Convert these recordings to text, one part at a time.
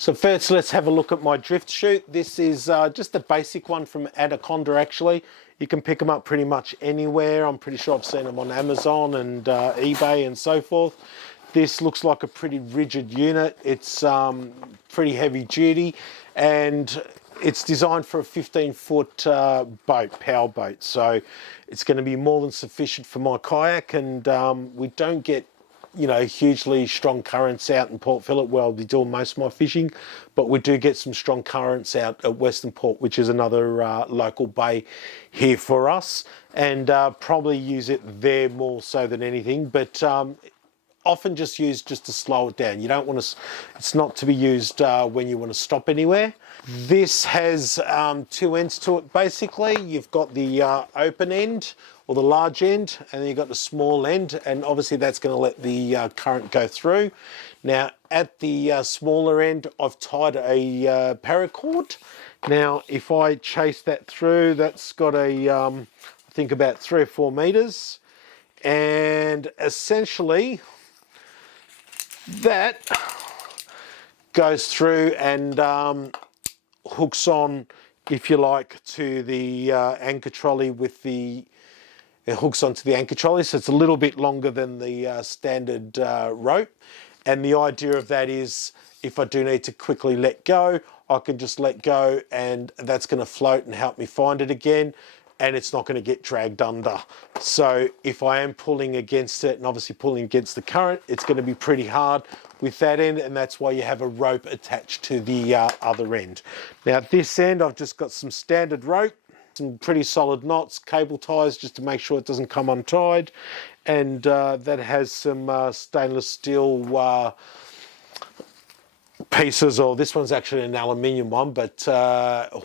So first let's have a look at my drift chute. This is just a basic one from Anaconda actually. You can pick them up pretty much anywhere. I'm pretty sure I've seen them on Amazon and eBay and so forth. This looks like a pretty rigid unit. It's pretty heavy duty and it's designed for a 15-foot boat, power boat. So it's going to be more than sufficient for my kayak, and we don't get, you know, hugely strong currents out in Port Phillip where I'll be doing most of my fishing, but we do get some strong currents out at Western Port, which is another local bay here for us, and probably use it there more so than anything, but often just used just to slow it down. You don't want to, it's not to be used when you want to stop anywhere. This has two ends to it basically. You've got the open end or the large end, and then you've got the small end, and obviously that's going to let the current go through. Now at the smaller end I've tied a paracord. Now if I chase that through, that's got a I think about 3 or 4 meters, and essentially that goes through and hooks on, if you like, to the anchor trolley with the, it hooks onto the anchor trolley, so it's a little bit longer than the standard rope. And the idea of that is if I do need to quickly let go, I can just let go and that's going to float and help me find it again, and it's not going to get dragged under. So if I am pulling against it and obviously pulling against the current, it's going to be pretty hard with that end, and that's why you have a rope attached to the other end. Now at this end I've just got some standard rope, some pretty solid knots, cable ties just to make sure it doesn't come untied, and that has some stainless steel pieces, or this one's actually an aluminium one, but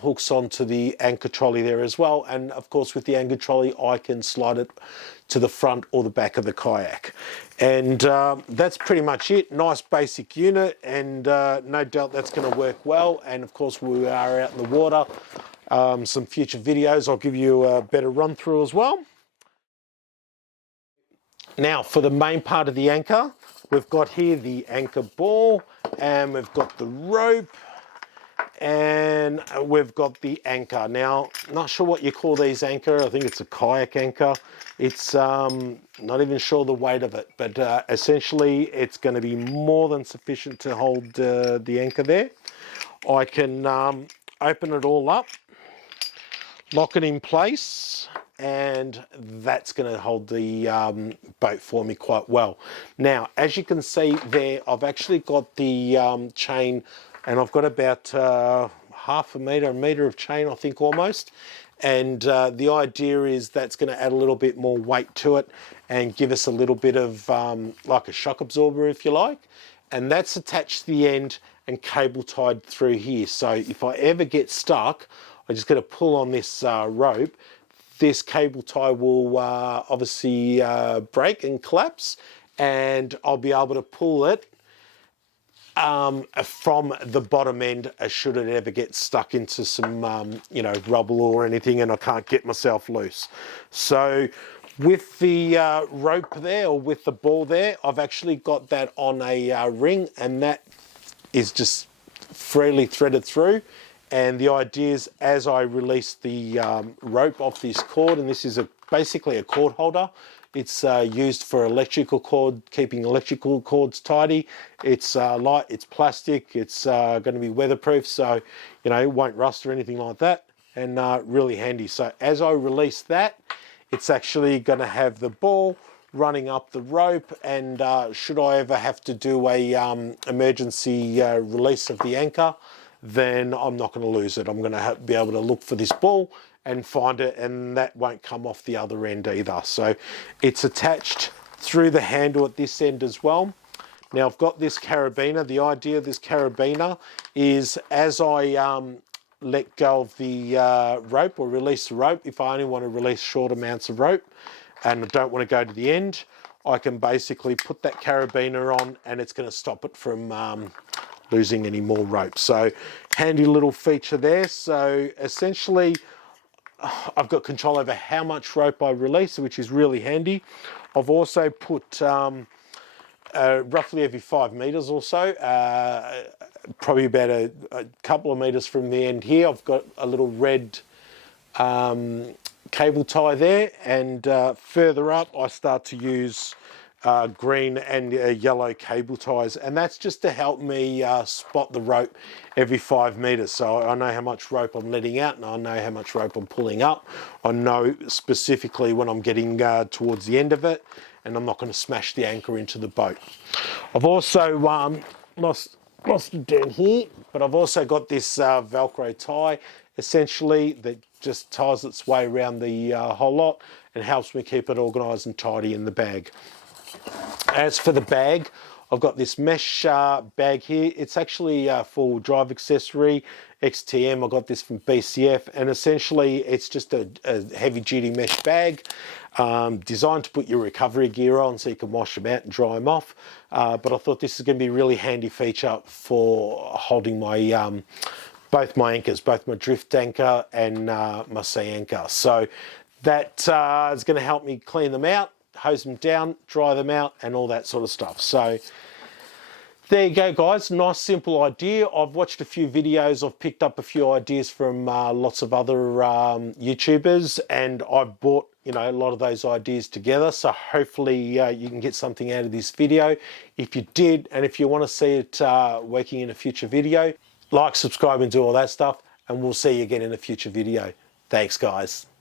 hooks onto the anchor trolley there as well. And of course with the anchor trolley I can slide it to the front or the back of the kayak, and that's pretty much it. Nice basic unit, and no doubt that's going to work well. And of course we are out in the water. Some future videos I'll give you a better run through as well. Now for the main part of the anchor, we've got here the anchor ball, and we've got the rope, and we've got the anchor. Now, not sure what you call these anchor. I think it's a kayak anchor. It's not even sure the weight of it, but essentially it's going to be more than sufficient to hold the anchor there. I can open it all up, lock it in place, and that's going to hold the boat for me quite well. Now, as you can see there, I've actually got the chain, and I've got about half a metre of chain, I think almost. And the idea is that's going to add a little bit more weight to it and give us a little bit of like a shock absorber, if you like. And that's attached to the end and cable tied through here. So if I ever get stuck, I just got to pull on this rope. This cable tie will obviously break and collapse, and I'll be able to pull it from the bottom end should it ever get stuck into some you know, rubble or anything and I can't get myself loose. So with the rope there, or with the ball there, I've actually got that on a ring, and that is just freely threaded through. And the idea is, as I release the rope off this cord, and this is basically a cord holder. It's used for electrical cord, keeping electrical cords tidy. It's light, it's plastic, it's going to be weatherproof, so you know, it won't rust or anything like that, and really handy. So as I release that, it's actually going to have the ball running up the rope, and should I ever have to do a emergency release of the anchor, then I'm not going to lose it. I'm going to be able to look for this ball and find it, and that won't come off the other end either. So it's attached through the handle at this end as well. Now I've got this carabiner. The idea of this carabiner is, as I let go of the rope or release the rope, if I only want to release short amounts of rope and I don't want to go to the end, I can basically put that carabiner on and it's going to stop it from losing any more rope. So handy little feature there. So essentially I've got control over how much rope I release, which is really handy. I've also put roughly every 5 meters or so, probably about a couple of meters from the end here. I've got a little red cable tie there, and further up I start to use green and yellow cable ties, and that's just to help me spot the rope every 5 meters. So I know how much rope I'm letting out, and I know how much rope I'm pulling up. I know specifically when I'm getting towards the end of it, and I'm not going to smash the anchor into the boat. I've also lost it down here, but I've also got this Velcro tie, essentially, that just ties its way around the whole lot and helps me keep it organised and tidy in the bag. As for the bag, I've got this mesh bag here. It's actually a full drive accessory, XTM. I got this from BCF, and essentially it's just a heavy duty mesh bag designed to put your recovery gear on so you can wash them out and dry them off. But I thought this is going to be a really handy feature for holding my both my anchors, both my drift anchor and my sea anchor. So that is going to help me clean them out, hose them down, dry them out, and all that sort of stuff. So there you go, guys. Nice, simple idea. I've watched a few videos. I've picked up a few ideas from lots of other YouTubers, and I've brought a lot of those ideas together. So hopefully you can get something out of this video. If you did, and if you want to see it working in a future video, like, subscribe, and do all that stuff. And we'll see you again in a future video. Thanks, guys.